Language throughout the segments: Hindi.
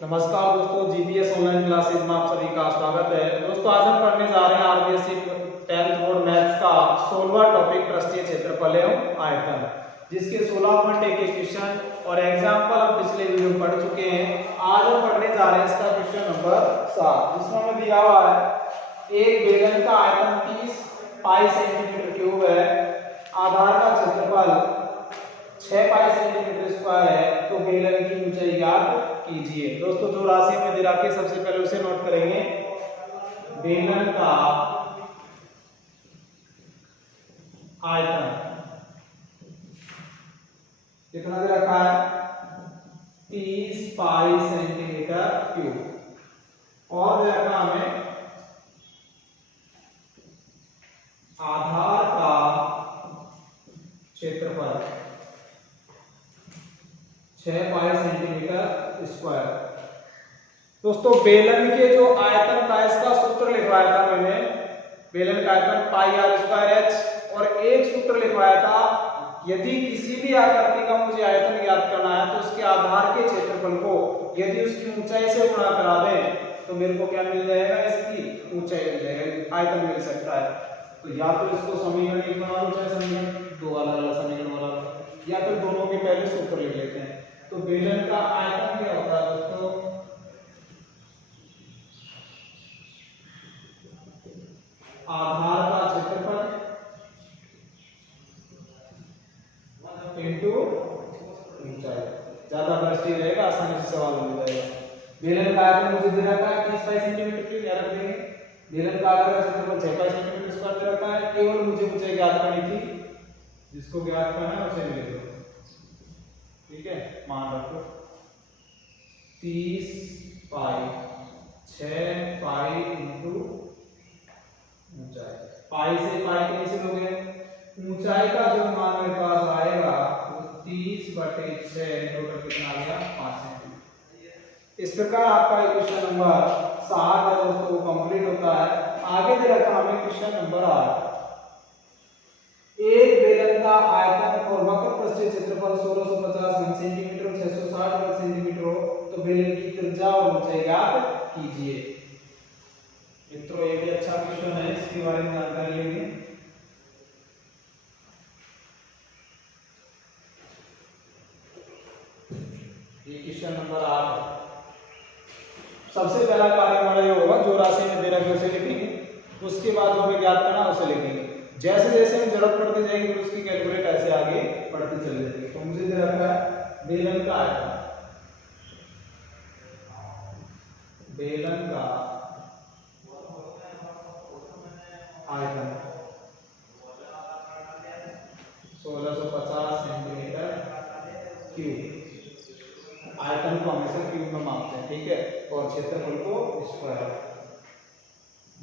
नमस्कार दोस्तों, जीपीएस ऑनलाइन क्लासेज में आप सभी का स्वागत है। दोस्तों आज हम पढ़ने जा रहे हैं आरबीएससी 10th बोर्ड मैथ्स का 16वां टॉपिक पृष्ठीय क्षेत्रफल एवं आयतन, जिसके 16 घंटे के क्वेश्चन और एग्जाम्पल हम पिछले वीडियो में पढ़ चुके हैं। आज हम पढ़ने जा रहे हैं इसका क्वेश्चन नंबर 7, जिसमें हमें दिया हुआ है एक बेलन का आयतन 30 पाई सेंटीमीटर क्यूब है, आधार का क्षेत्रफल 6 पाई सेंटीमीटर स्क्वायर है, तो बेलन की ऊंचाई ज्ञात कीजिए। दोस्तों जो राशि हमें दे रखी है सबसे पहले उसे नोट करेंगे। बेलन का आयतन कितना दे रखा है? 30 पाई सेंटीमीटर क्यूब, और दे रखा हमें आधार का क्षेत्रफल 6 पाई सेंटीमीटर स्क्वायर। दोस्तों बेलन के जो आयतन का इसका सूत्र लिखवाया था मैंने, बेलन का आयतन पाई आर स्क्वायर एच, और एक सूत्र लिखवाया था यदि किसी भी आकृति का मुझे आयतन ज्ञात करना है तो उसके आधार के क्षेत्रफल को यदि उसकी ऊंचाई से गुणा करा दें तो मेरे को क्या मिल जाएगा? इसकी ऊंचाई मिल जाएगा, आयतन मिल सकता है। तो या तो इसको समीकरण 1 बना लो, चाहे समीकरण 2 वाला समीकरण वाला, या फिर दोनों के पहले सूत्र लिख लेते हैं। तो बेलन का आयतन क्या होता है दोस्तों? आधार का क्षेत्रफल इंटू ऊंचाई। ज्यादा प्रश्न रहेगा, आसानी से सवाल हो जाएगा। बेलन का आयतन मुझे दे रखा है 30 पाई सेंटीमीटर क्यूब, याद रखेंगे। बेलन का आधार का क्षेत्रफल 6 पाई सेंटीमीटर स्क्वायर दे रखा है। केवल मुझे ऊंचाई ज्ञात करनी थी, जिसको ज्ञात करना है उसे ले लो, ठीक है। मान रखो 30 पाई 6 पाई इंटू ऊंचाई, पाई से पाई कैंसिल हो गए, ऊंचाई का जो मान मेरे पास आएगा वो 30/6, टोटल कितना आ गया? 5 सेंटीमीटर। इस प्रकार आपका क्वेश्चन नंबर 7 है दोस्तों, वो कंप्लीट होता है। आगे दे रखा हमें क्वेश्चन नंबर 8, एक बेलन का आयतन और वक्र पृष्ठीय क्षेत्रफल 1650 घन सेंटीमीटर और 660 वर्ग सेंटीमीटर हो, तो बेलन की त्रिज्या और ऊंचाई ज्ञात कीजिए। मित्रों ये भी अच्छा क्वेश्चन है, इसके बारे में जानकारी लेंगे। ये क्वेश्चन नंबर 8 है। सबसे पहला कार्य हमारा ये होगा, जो राशि में दे रखी है उसे लिखेंगे, उसके बाद जो हमें ज्ञात करना उसे लिखेंगे। जैसे जैसे हम जरूरत पड़ती जाएगी तो उसकी कैलकुलेट ऐसे आगे बढ़ती चली जाएगी। तो मुझे दे रखा है बेलन का आयतन, बेलन का आयतन 1650 सेंटीमीटर क्यूब। आयतन को हमेशा क्यूब में मापते हैं, ठीक है, और क्षेत्रफल को स्क्वायर।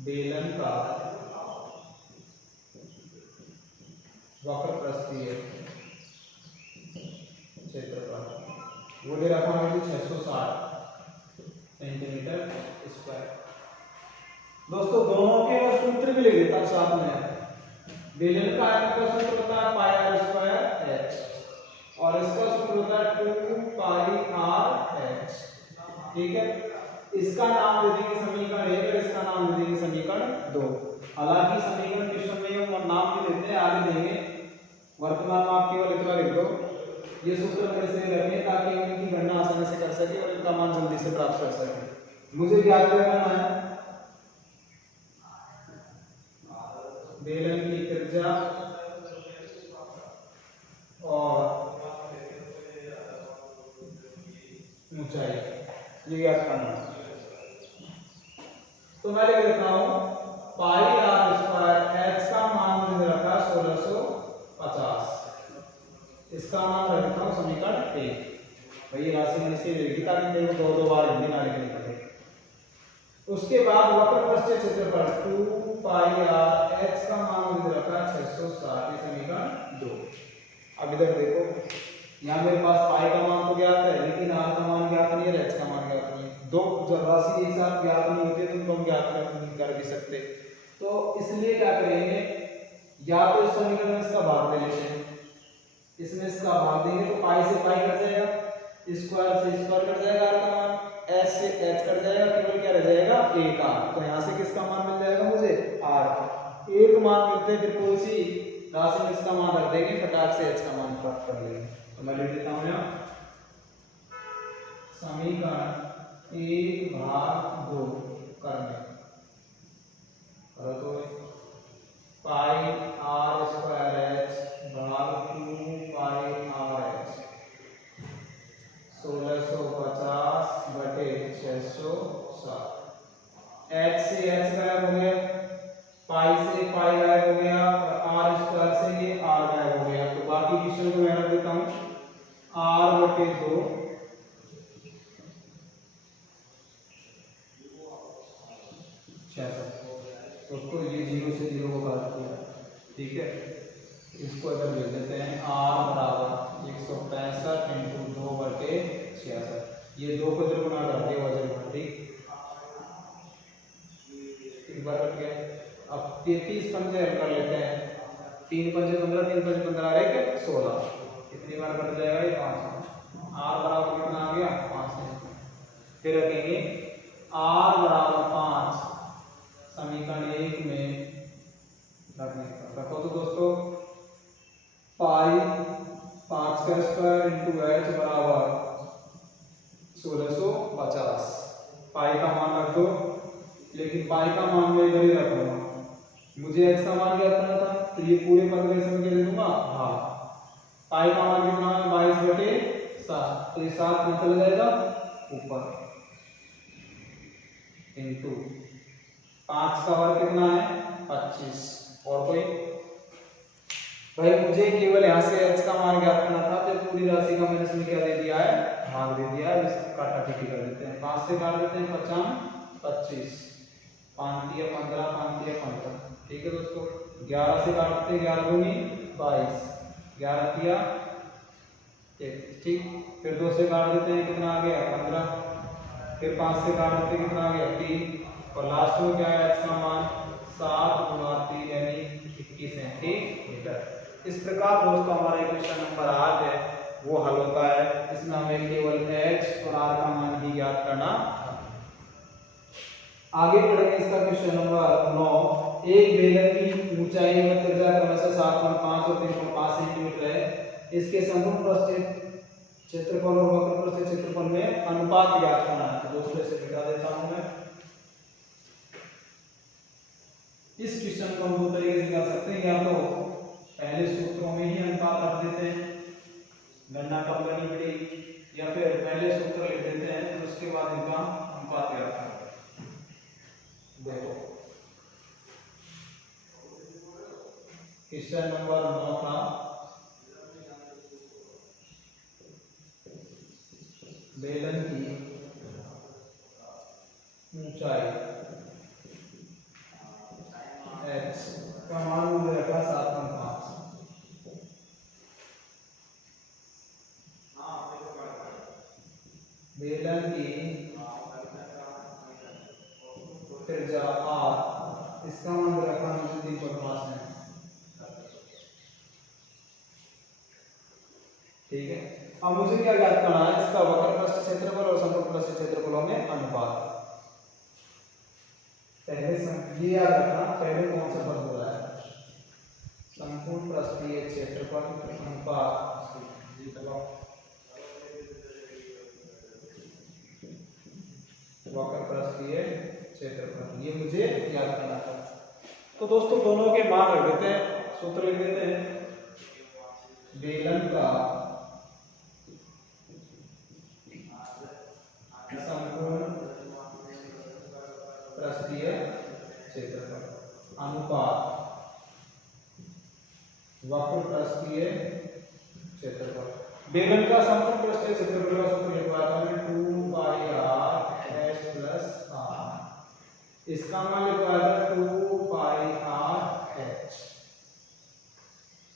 बेलन का वक्र पृष्ठीय क्षेत्रफल वो दे रखा है 660 सेंटीमीटर स्क्वायर। दोस्तों दोनों के और सूत्र भी लिख देता हूं साथ में। बेलन का आयतन का सूत्र होता है पाई आर स्क्वायर एच, और इसका सूत्र होता है 2 पाई आर एच, ठीक है। इसका नाम दे देंगे समीकरण 1 और इसका नाम दे देंगे समीकरण 2। हालांकि समीकरण क्वेश्चन में हम नाम भी देते हैं, आगे देंगे। वर्तमान में आप केवल इतना लिख दो, ये सूत्र मेरे से रखिए ताकि हम इनकी गणना आसानी से कर सके और इनका मान जल्दी से प्राप्त कर सके। मुझे ज्ञात करना है बेलन की त्रिज्या और ऊंचाई, ये ज्ञात करना है। तो मैं लिख देता हूं पाई आर स्क्वायर एच का मान मुझे रखा 1650, इसका मान रखता हूं समीकरण 1। भाई राशि मैंने इसे लिखी ताकि मेरे को दो बार हिंदी ना लिखनी पड़े। उसके बाद वक्र पृष्ठीय क्षेत्रफल 2 पाई आर एच का मान मुझे रखा 660, ये समीकरण 2। अब इधर देखो, यहाँ मेरे पास पाई का मान तो ज्ञात है, लेकिन आर का मान ज्ञात नहीं है, एच का मान ज्ञात नहीं है। दो जब राशि एक साथ ज्ञात नहीं होती तो उनको हम ज्ञात कर भी सकते। तो इसलिए क्या करेंगे, या तो इस समीकरण में इसका भाग दे लेते हैं, इसमें इसका भाग देंगे तो पाई से पाई कट जाएगा, स्क्वायर से स्क्वायर कट जाएगा, आर का मान एच से एच कट जाएगा, केवल क्या रह जाएगा एक आर। तो यहाँ से किसका मान मिल जाएगा मुझे आर का। एक मान मिलते फिर कौन सी राशि में इसका मान रख देंगे, फटाक से एच का मान प्राप्त कर लेंगे। तो मैं लिख देता हूँ यहाँ समीकरण 1/2 करने करो तो पाई आर स्क्वायर एच भाग 2 पाई आर एच 1650 बटे 607। एच से एच गायब हो गया, पाई से पाई गायब हो गया और आर स्क्वायर से ये आर गायब हो गया। तो बाकी विषयों को मैं रख देता हूँ आर बटे 2 उसको ये 0 से 0 को काट दिया, ठीक है। इसको अगर लिख देते हैं आर बराबर 165 इंटू 2 बटे 66। ये 2 को जब गुणा कर दिया वजन पर, ठीक एक बार रख गया। अब 33 पंजे हल कर लेते हैं, 3 पंजे 15, 3 पंजे 15 एक 16। कितनी बार कट जाएगा ये 5। आर बराबर कितना आ गया 5। फिर रखेंगे आर बराबर 5 समीकरण 1 में रखने का। रखो तो दोस्तों पाई 5 का स्क्वायर इंटू एच बराबर 1650। पाई का मान रख दो, लेकिन पाई का मान मैं इधर ही रखूंगा। मुझे एच का मान क्या करना था, तो ये पूरे पद में इसमें क्या दे दूंगा भाग। पाई का मान कितना है 22/7, तो ये 7 में चला जाएगा ऊपर इंटू 5 का वर्ग कितना है 25। और कोई भाई मुझे केवल यहाँ से h का मान ज्ञात करना था, तो पूरी राशि का मैंने इसमें क्या दे दिया है भाग दे दिया है। इसको काटा पीटी कर देते हैं, 5 से काट देते हैं 55 25 5 या 15 5 या 15, ठीक है दोस्तों। 11 से काटते हैं 11 दूनी 22 11 किया 1, ठीक। फिर 2 से काट देते हैं कितना आ गया 15। फिर 5 से काट देते हैं कितना आ गया 3 और लास्ट में क्या है h का मान 7 गुणा 3 यानी 21 सेंटीमीटर। इस प्रकार दोस्तों हमारा क्वेश्चन नंबर 8 है वो हल होता है। इसमें हमें केवल h और r का मान ही ज्ञात करना। आगे पढ़ेंगे इसका क्वेश्चन नंबर 9। एक बेलन की ऊंचाई व त्रिज्या क्रमशः 7.5 और 3.5 सेंटीमीटर है। इसके संपूर्ण पृष्ठ क्षेत्रफल और वक्र पृष्ठ क्षेत्रफल में अनुपात ज्ञात करना है। तो दोस्तों इसे मिटा देता हूं मैं। इस क्वेश्चन को हम दो तरीके से कर सकते हैं, या तो पहले सूत्रों में ही अनुपात रख देते हैं, गणना कम करनी पड़ेगी, या फिर पहले सूत्र लिख देते हैं फिर उसके बाद इनका अनुपात ज्ञात करते हैं। देखो क्वेश्चन नंबर 9 था बेलन की ऊंचाई h का मान मुझे रखा 7.5। बेलन की त्रिज्या r, इसका मान रखा मुझे 3.5 है, ठीक है। अब मुझे क्या ज्ञात करना है, इसका वक्र पृष्ठ क्षेत्रफल और समतल पृष्ठ क्षेत्रफलों में अनुपात। पहले ये याद रखना, पहले कौन सा पद बोला है, संपूर्ण पृष्ठीय क्षेत्रफल अनुपात वक्र पृष्ठीय क्षेत्रफल, ये मुझे याद करना था। तो दोस्तों दोनों के मान रख देते हैं, सूत्र लिख देते हैं। बेलन का संपूर्ण पृष्ठीय क्षेत्रफल अनुपात वक्र पृष्ठीय क्षेत्रफल। बेलन का संपूर्ण पृष्ठीय क्षेत्रफल का सूत्र लिखवाया था मैंने 2 पाई r h प्लस r। इसका मान लिखवाया था 2 पाई r h।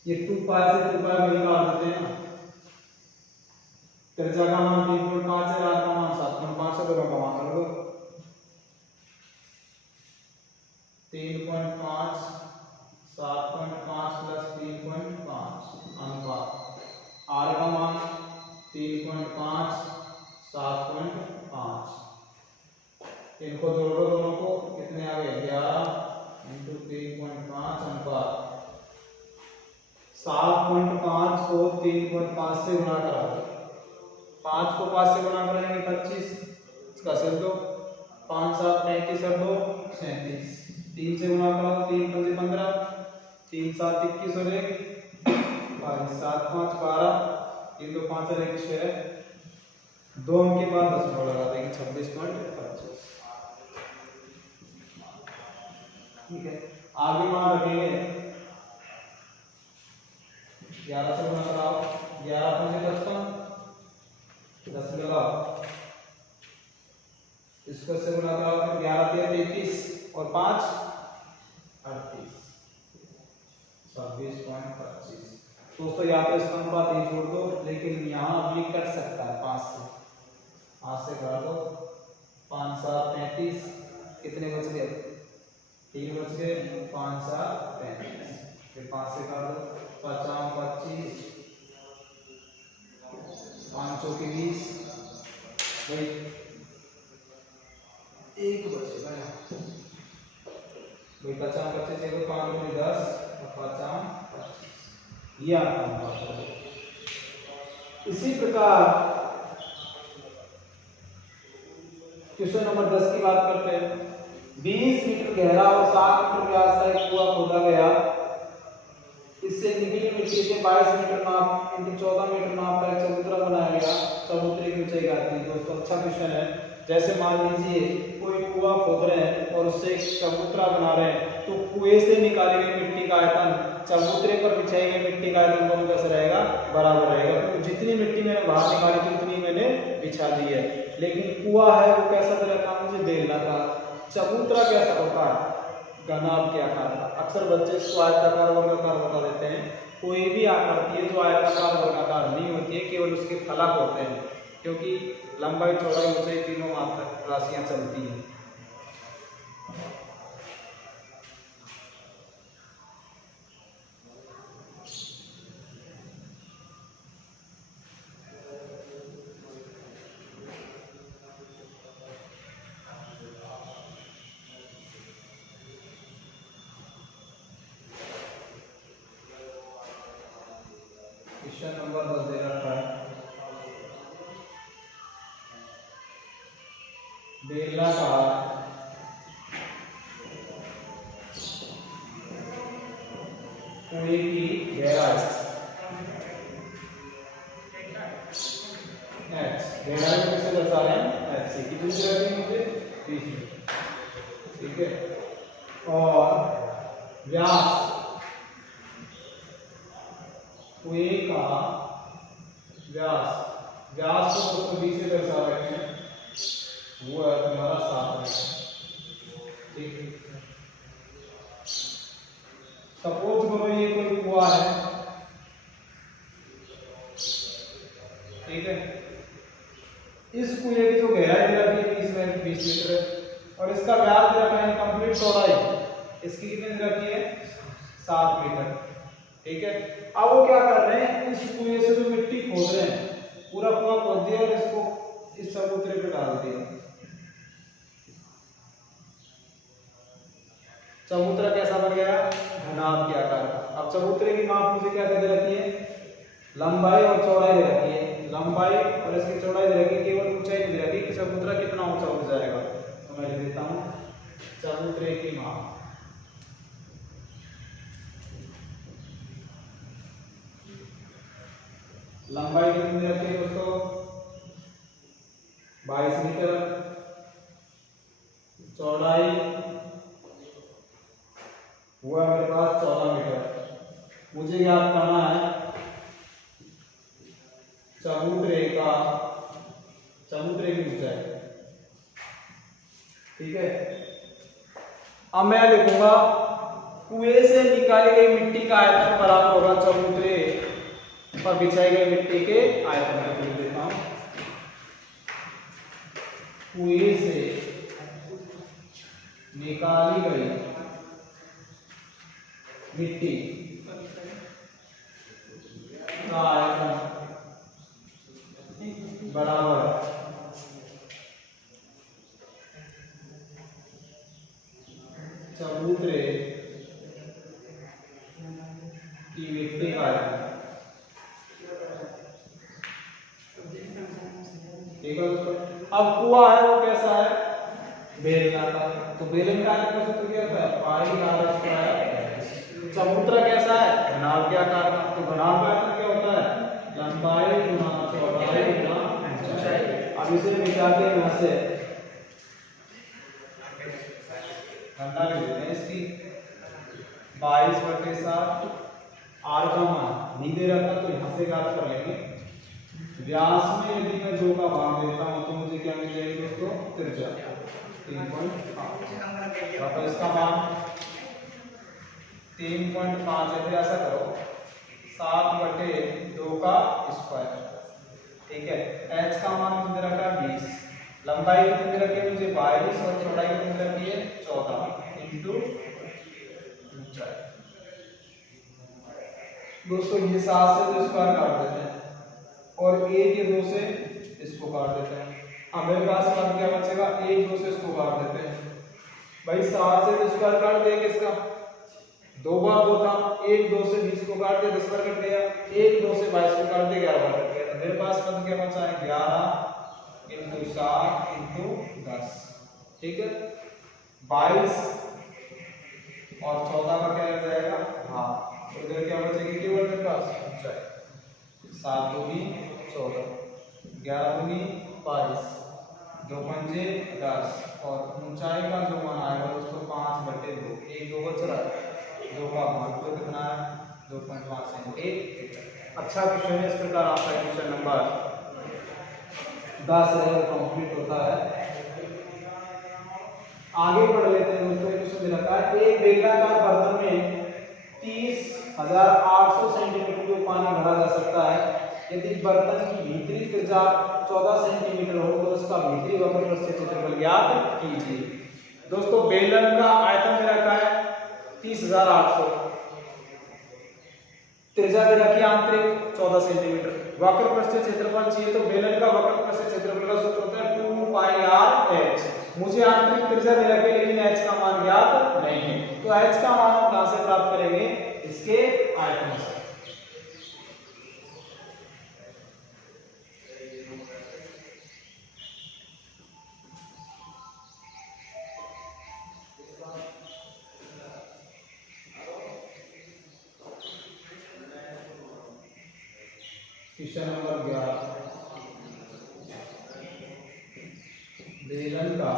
ये 2 पाई से 2 पाई में निकाल देते हैं। त्रिज्या का मान 3.5 है, r का मान 7.5 है, दोनों का मान कर दो। 3.5 7.5 प्लस 3.5 अनुपात r का मान 3.5 7.5 इनको जोड़ो दोनों को, कितने आ गए 11 इंटू 3.5 अनुपात 7.5 को 3.5 से गुणा करा दो, 5 को 5 से गुणा करेंगे 25, इसका सिर दो, 5 7 35 और 2 37, 3 से गुणा करो 3 5 15, 3 7 21 और 1 22, 7 5 12, 3 2 5 और 1 6, 2 अंक के बाद दशमलव लगा देंगे 26.25। ठीक है, आगे मान रखेंगे 11 से गुणा कराओ, 11 5 55, 10 लगाओ, इसको से गुणा कराओ, फिर 11 3 33 और 5 38, 26.25। दोस्तों या तो इसका अनुपात ये जोड़ दो, लेकिन यहाँ भी कट सकता है 5 से, 5 से काट दो, 5 7 35, कितने बच गए 3 बच गए, 5 7 35, फिर 5 से काट दो, 50 25, 5 के 20, भाई एक बचेगा यहाँ भाई, 50 25 से 5 में 10 और 50 25, ये आपका अनुपात है। इसी प्रकार क्वेश्चन नंबर 10 की बात करते हैं। 20 मीटर गहरा और 7 मीटर व्यास का एक कुआं खोदा गया, इससे निकली मिट्टी से 22 मीटर नाप इंटू 14 मीटर नाप का एक चबूतरा बनाया गया, चबूतरे की ऊंचाई आती है। दोस्तों अच्छा क्वेश्चन है। जैसे मान लीजिए कोई कुआं खोद रहे हैं और उससे एक चबूतरा बना रहे हैं, तो कुएं से निकाली गई मिट्टी का आयतन चबूतरे पर बिछाई गई मिट्टी का आयतन दोनों कैसे रहेगा, बराबर रहेगा। तो जितनी मिट्टी मैंने बाहर निकाली थी उतनी मैंने बिछा दी है। लेकिन कुआं है वो कैसा दे रखा है मुझे, बेलनाकार। चबूतरा कैसा होता है, घनाभ के आकार का। अक्सर बच्चे इसको आयताकार वर्गाकार बता देते हैं। कोई भी आकृति है जो आयताकार वर्गाकार नहीं होती है, केवल उसके फलक होते हैं, क्योंकि लंबाई चौड़ाई ऊंचाई तीनों मात्रक राशियां चलती हैं। क्वेश्चन नंबर 10 दे रखा है, बेलनाकार कुएं की गहराई x, गहराई को कैसे दर्शा रहे हैं x से, कितनी रखी मुझे 20 मीटर। ठीक है, और व्यास कुएं का व्यास, व्यास को दोस्तों 20 से दर्शा रहे हैं, वो है तुम्हारा 7 मीटर। ठीक है, सपोज करो ये कोई कुआं है, ठीक है, इस कुएं की जो गहराई दे रखी है 20 मीटर है, और इसका व्यास दे रखा है कंप्लीट चौड़ाई, इसकी कितनी दे रखी है 7 मीटर। ठीक है, अब वो क्या कर रहे हैं, इस कुएं से जो मिट्टी खोद रहे हैं, पूरा कुआं खोद दिया और इसको इस चबूतरे पे डाल दिया। चबूतरा कैसा बन गया, घनाभ के आकार का। अब चबूतरे की माप मुझे क्या दे रखी है, लंबाई और चौड़ाई दे रखी है। लंबाई और इसकी चौड़ाई दे रखी है, केवल ऊंचाई दे रखी है कि चबूतरा कितना ऊंचा उठ जाएगा। तो मैं लिख देता हूं चबूतरे की माप, लंबाई कितनी दे रखी है दोस्तों 22 मीटर, चौड़ाई हुआ मेरे पास 14 मीटर। मुझे याद करना है चबूतरे की ऊंचाई। ठीक है, अब मैं लिखूंगा कुएं से निकाली गई मिट्टी का आयतन बराबर होगा चबूतरे पर बिछाई गई मिट्टी के आयतन का। लिख देता हूं कुएं से निकाली गई मिट्टी का आयतन बराबर चबूतरे की मिट्टी का आयतन। ठीक है दोस्तों, अब कुआं है वो कैसा है, बेलनाकार, तो बेलन का आयतन का सूत्र क्या होता है, पाई आर स्क्वायर। चबूतरा कैसा है, घनाभ के आकार का, तो घनाभ का आयतन क्या होता है, लंबाई गुना चौड़ाई गुना ऊंचाई। अब इसे निकालते हैं यहाँ से, गणना कर लेते हैं इसकी, 22/7, आर का मान नहीं दे रखा तो यहाँ से ज्ञात कर लेंगे। व्यास में यदि मैं 2 का भाग देता हूँ तो मुझे क्या मिल जाएगी दोस्तों, त्रिज्या 3.5। तो इसका मान 3.5 है, फिर ऐसा करो 7/2 का स्क्वायर। ठीक है, h का मान मुझे रखा 20, लंबाई कितनी रखी है मुझे 22 और चौड़ाई कितनी रखी है 14 इंटू ऊंचाई। दोस्तों ये 7 से तो स्क्वायर काट देते हैं और 1 या 2 से इसको काट देते हैं। अब मेरे पास अब क्या बचेगा, 1 2 से इसको काट देते हैं। भाई 7 से तो स्क्वायर काट दिया किसका, 2 बार 2 था, 1 2 से 20 को काट दिया 10 बार कट गया, 1 2 से 22 को काट दिया 11 बार कट गया। तो मेरे पास पद क्या बचा है 11 इंटू 7 इंटू 10। ठीक है, 22 और 14 का क्या हो जाएगा हाफ, तो इधर क्या बचेगी केवल मेरे पास ऊंचाई। 7 दूनी 14, 11 दूनी 22, 2 पंजे 10 और ऊंचाई का जो मान आएगा दोस्तों 5/2, 1 2 बच रहा है, 2 का मान तो कितना है 2.5 सेंटीमीटर। अच्छा क्वेश्चन है, इस प्रकार आपका क्वेश्चन नंबर 10 है कंप्लीट होता है। आगे बढ़ लेते हैं दोस्तों, क्वेश्चन दे रखा है एक बेलनाकार बर्तन में 30,800 सेंटीमीटर क्यूब पानी भरा जा सकता है। यदि बर्तन की भीतरी त्रिज्या 14 सेंटीमीटर हो तो उसका भीतरी वक्र प्रस्थ क्षेत्रफल ज्ञात कीजिए। दोस्तों बेलन का आयतन दे रखा है 30,800, त्रिज्या दे रखी है आंतरिक 14 सेंटीमीटर, वक्र प्रस्थ क्षेत्रफल चाहिए तो बेलन का वक्र प्रस्थ क्षेत्रफल का सूत्र होता है 2 पाई आर एच। मुझे आंतरिक त्रिज्या दे रखी है लेकिन h का मान ज्ञात नहीं है, तो h का मान हम कहां से प्राप्त करेंगे, इसके आयतन से। क्वेश्चन नंबर 11, बेलन का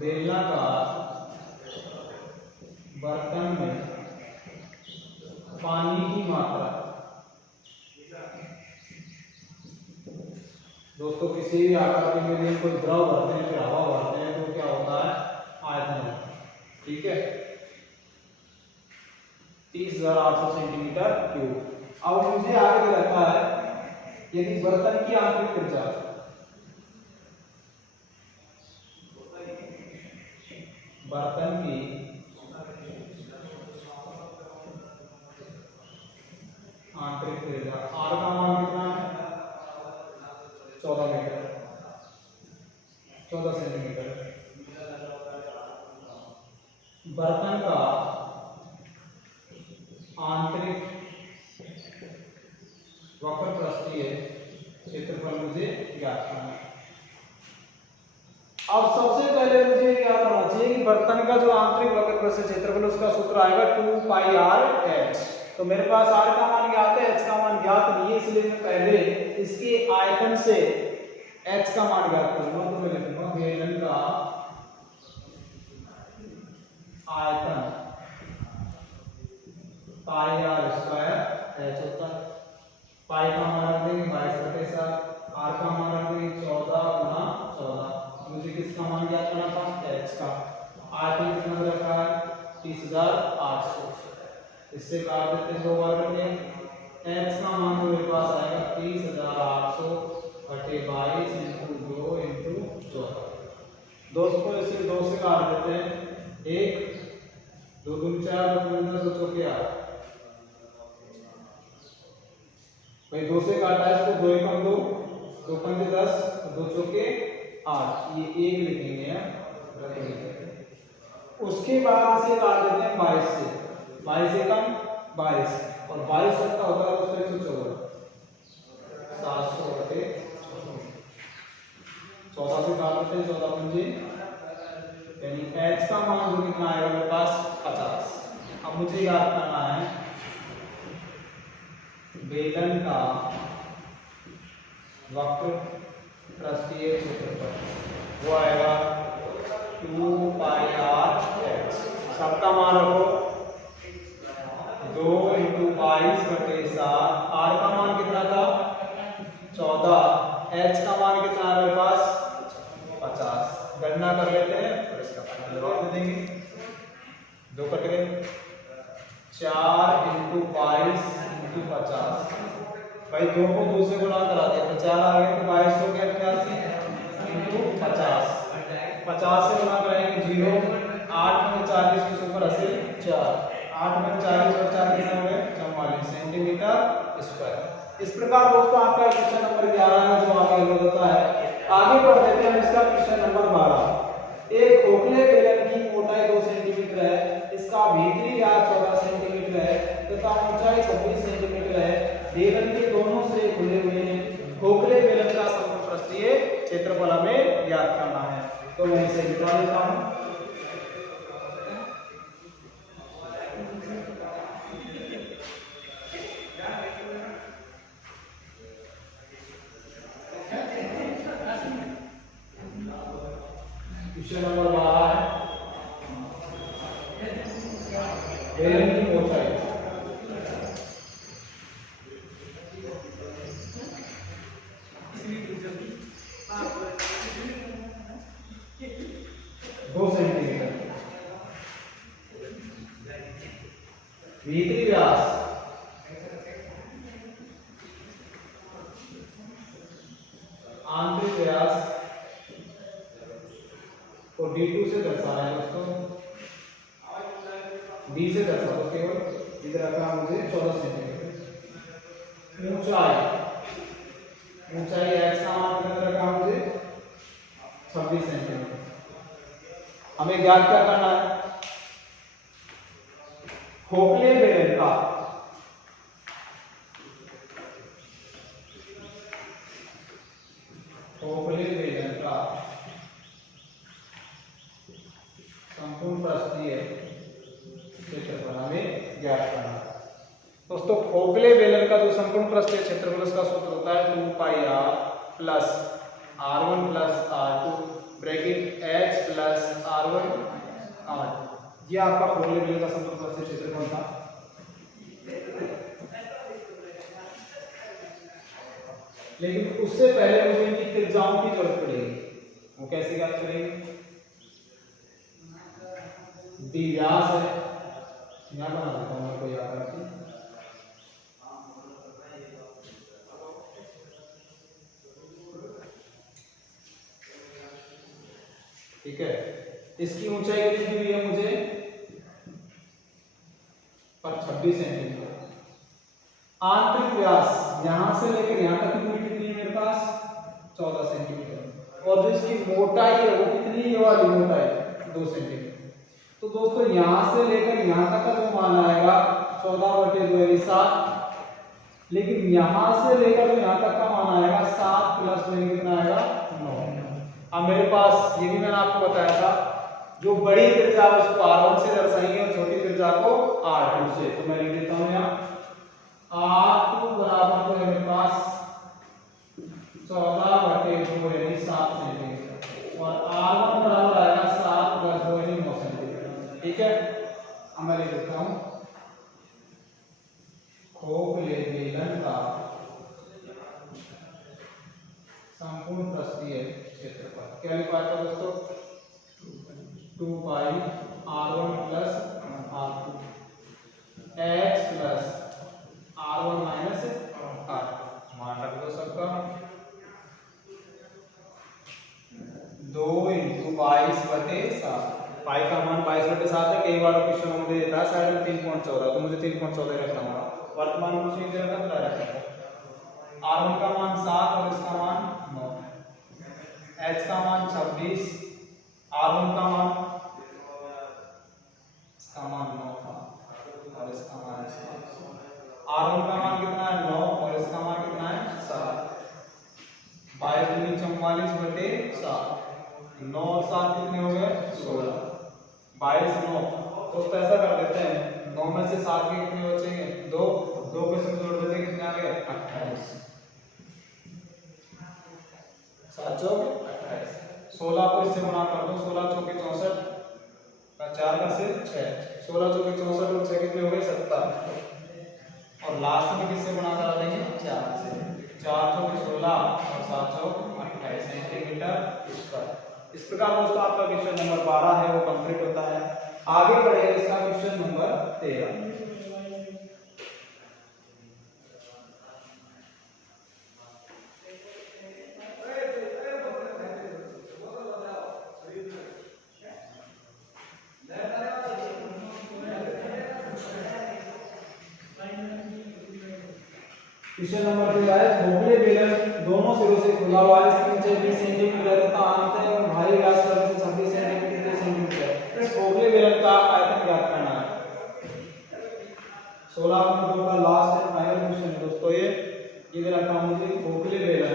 बेलनाकार बर्तन में पानी की मात्रा। दोस्तों किसी भी आकृति में यदि कोई द्रव भरते हैं फिर हवा भरते हैं तो क्या होता है, आयतन होता है। ठीक है, 30,800 सेंटीमीटर क्यूब। अब मुझे आगे दे रखा है यदि बर्तन की आंतरिक त्रिज्या बर्तन की आंतरिक त्रिज्या आर का मान कितना है 14 मीटर 14 सेंटीमीटर, बर्तन का आंतरिक वक्र प्रस्थीय क्षेत्रफल मुझे ज्ञात करना है। अब सबसे पहले मुझे क्या करना चाहिए कि बर्तन का जो आंतरिक वक्र प्रस्थ क्षेत्रफल उसका सूत्र आएगा 2 पाई आर एच। तो मेरे पास आर का मान ज्ञात है, एच का मान ज्ञात नहीं है, इसलिए मैं पहले इसके आयतन से एच का मान ज्ञात करूंगा। तो मैं लिखूंगा बेलन का आयतन पाई आर स्क्वायर एच होता है। पाई का मान रख देंगे 22/7, आर का मान रख देंगे 14 गुना 14। मुझे किसका मान ज्ञात करना था, एच का। आयतन कितना रखा है 30,800, इससे काट देते हैं 2 बार करके। एच का मान मेरे पास आएगा 30,800 बटे 22 इंटू 2 इंटू 14। दोस्तों इसे 2 से काट देते हैं, 1 2 दूनी 4 2 दूनी 10 2 चौके 8। भाई 2 से काटा है इसको, 2 एकम 2 2 पंजे 10 2 चौके 8, ये 1 लिखेंगे हैं। उसके बाद से काट देते हैं 22 से, 22 से कम 22, और 22 तक का होता है उसका 114, 700 बटे 14 से काट देते हैं, 14 पंजे, यानी h का मान जो कितना आएगा मेरे पास 50। अब मुझे याद करना है बेलन का वक्र पृष्ठीय क्षेत्रफल, वो आएगा 2 पाई r h। सबका मान रखो 2 × 22 बटे 7, r का मान कितना था 14, h का मान कितना है मेरे पास 50। गणना कर लेते हैं और इसका फाइनल जवाब दे देंगे। 2 करके 4 × 22 × 50, भाई 2 को 2 से गुणा करा दिया तो 4 आ गए, तो 22 हो गया 88 × 50, 50 से गुणा करेंगे 0, 8 में 40 के ऊपर असे 4, 8 में 40 और 4 कितना हो गए 44 सेंटीमीटर स्क्वायर। इस प्रकार दोस्तों आपका क्वेश्चन नंबर 11 है जो आगे हो जाता है। आगे बढ़ देते हैं इसका क्वेश्चन नंबर 12। एक खोखले बेलन की मोटाई 2 सेंटीमीटर है, इसका भीतरी व्यास 14 सेंटीमीटर है तथा ऊंचाई 26 सेंटीमीटर है। बेलन के दोनों सिरे खुले हुए हैं। खोखले बेलन का समग्र पृष्ठीय क्षेत्रफल हमें ज्ञात करना है। तो मैं इसे लिखा देता हूं। क्वेश्चन नंबर 12 है बेलन की मोटाई, भीतरी व्यास आंतरिक व्यास को d2 से दर्शाना है दोस्तों, d से दर्शा दो केवल, इधर रखना मुझे 14 सेंटीमीटर। ऊंचाई h का मान कितना रखा मुझे 26 सेंटीमीटर। हमें ज्ञात क्या करना है खोखले बेलन का संपूर्ण पृष्ठीय क्षेत्रफल हमें ज्ञात करना है। दोस्तों खोखले बेलन का जो संपूर्ण पृष्ठीय क्षेत्रफल उसका सूत्र होता है 2 पाई r plus r1 plus r2 bracket h plus r1 r2। ये आपका खोखले बेलन का संपूर्ण पृष्ठीय क्षेत्रफल था। लेकिन उससे पहले मुझे इनकी त्रिज्याओं की जरूरत पड़ेगी। वो कैसे ज्ञात करेंगे? डी व्यास है, यहां बना देता हूं मैं कोई आकार की, ठीक है। इसकी ऊंचाई कितनी हुई है मुझे 26 सेंटीमीटर। आंतरिक व्यास यहां से लेकर यहां तक की दूरी कितनी है मेरे पास 14 सेंटीमीटर, और जो इसकी मोटाई है वो कितनी है, वाली मोटाई 2 सेंटीमीटर। तो दोस्तों यहां से लेकर यहां तक का जो मान आएगा 14/2 यानी 7, लेकिन यहां से लेकर जो यहां तक का मान आएगा 7 प्लस में कितना आएगा 9। अब मेरे पास ये भी मैंने आपको बताया था जो बड़ी त्रिज्या उसको r1 से दर्शाएंगे और छोटी त्रिज्या को r2 से। तो मैं लिख देता हूं यहाँ r2 बराबर तो है मेरे पास 14/2 यानी 7 सेंटीमीटर, और r1 बराबर आएगा 7 + 2 यानी 9 सेंटीमीटर। ठीक है, अब मैं लिख देता हूं खोखले बेलन का संपूर्ण पृष्ठीय क्षेत्रफल क्या लिखा था दोस्तों 2 पाई r1 plus r2 h plus r1 minus r2। मान रख दो सबका 2 × 22/7। पाई का मान 22/7 है। कई बार क्वेश्चन में दे देता है साइड में 3.14, तो मुझे 3.14 रखना होगा। वर्तमान में कुछ नहीं दे रखा, r1 का मान 7 और इसका मान 9। h का मान 26, r1 का मान, इसका मान 9 था और इसका मान r1 का मान कितना है 9 और इसका मान कितना है 7। 22 दूनी 44 बटे 7, 9 और 7 कितने हो गए 16, 22 9। दोस्तों ऐसा कर देते हैं 9 में से 7 के कितने बचेंगे 2, 2 को इसमें जोड़ देते हैं कितने आ गए 28, 7 चौक 28। 16 को इससे गुणा कर दो, 16 चौके 64, 4 का से 6, 16 चौके 64 और 6 कितने हो गए 70। और लास्ट में किससे गुणा करा देंगे 4 से, 4 चौके 16 और 7 चौक 28 सेंटीमीटर स्क्वायर। इस प्रकार दोस्तों आपका क्वेश्चन नंबर 12 है वो कंप्लीट होता है। आगे बढ़ेगा इसका क्वेश्चन नंबर 13। क्वेश्चन नंबर 13 है खोखले बेलन दोनों सिरों से खुला हुआ है, इसकी ऊंचाई 20 सेंटीमीटर तथा अंत है और भारी व्यास से 26 सेंटीमीटर। इस खोखले बेलन का आयतन ज्ञात करना है। 16 नंबर का लास्ट एंड फाइनल क्वेश्चन है दोस्तों ये दे रखा हूं मुझे खोखले बेलन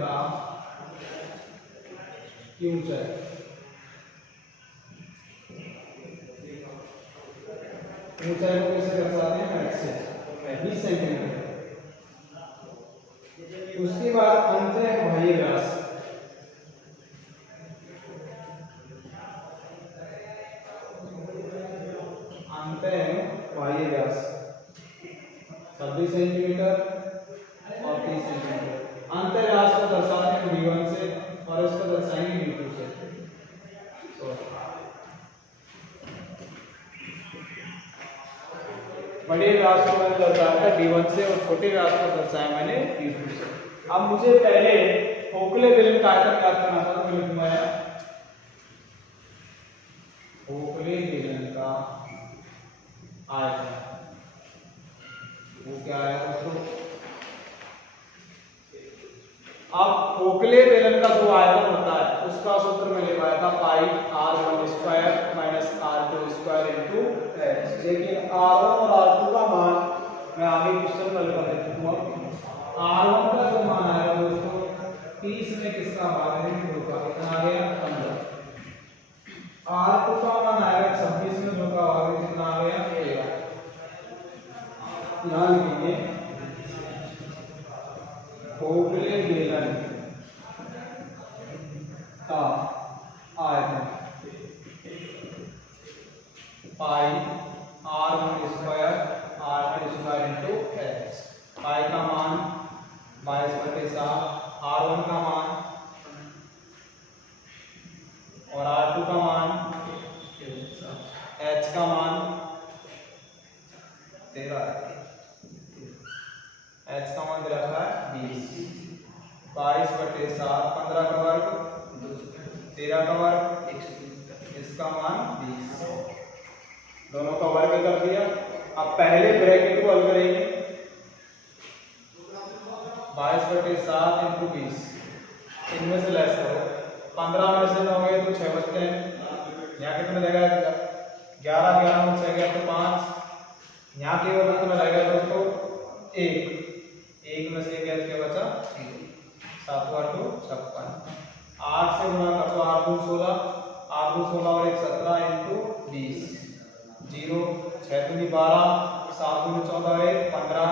का की ऊंचाई को कैसे दर्शाते हैं x से 20 सेंटीमीटर। उसके बाद अंत है बाह्य व्यास, अंत है बाह्य व्यास 26 सेंटीमीटर और 30 सेंटीमीटर। अंत व्यास को दर्शाते हैं d1 से और इसको दर्शाएंगे d2 से। बड़े व्यास को मैंने दर्शाया था d1 से और छोटे व्यास को दर्शाया मैंने d2 से। अब मुझे पहले खोखले बेलन का आयतन ज्ञात करना था, तो मैं खोखले बेलन का आयतन वो क्या है दोस्तों। अब खोखले बेलन का जो आयतन होता है उसका सूत्र मैं लिखवाया था पाई r1 square minus r2 square into h। लेकिन r1 और r2 का मान मैं आगे क्वेश्चन में लिखा देता हूं। r1 का जो मान आया दोस्तों 30 में किसका भाग है 2 का, कितना आ गया 15। r2 का मान आएगा 26 में 2 का भाग कितना आ गया 13। यहां लिखेंगे खोखले बेलन का आयतन पाई r1 square r2 square into h। पाई का मान 22/7, r1 का मान और r2 का मान, h का मान 13 है, h का मान दे रखा है 20। 22/7, 15 का वर्ग 13 का वर्ग, इसका मान 20, दोनों का वर्ग कर दिया। अब पहले ब्रैकेट को हल करेंगे 22/7 इंटू 20, इनमें से लेस करो, 15 में से 9 गए तो 6 बचते हैं, यहाँ कितने लगेगा 11, 11 में 6 गया तो 5, यहाँ केवल कितना लगेगा दोस्तों 1, 1 में से क्या बचा 7 8 56। 8 से गुणा कर दो 8 2 16, 8 2 16 और 1 17 इंटू 20, 0 6 2 12, 7 2 14 1 15,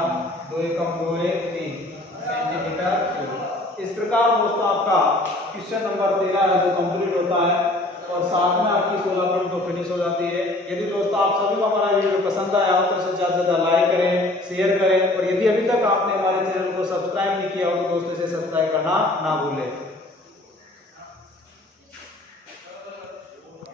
2 1 2 1 3 सेंटीमीटर क्यूब। इस प्रकार दोस्तों आपका क्वेश्चन नंबर 13 है जो कंप्लीट होता है और साथ में आपकी 16 पॉइंट तो फिनिश हो जाती है। यदि दोस्तों आप सभी को हमारा वीडियो पसंद आया हो तो इसे ज़्यादा से ज़्यादा लाइक करें, शेयर करें और यदि अभी तक आपने हमारे चैनल को सब्सक्राइब नहीं किया हो तो दोस्तों इसे सब्सक्राइब करना ना भूलें।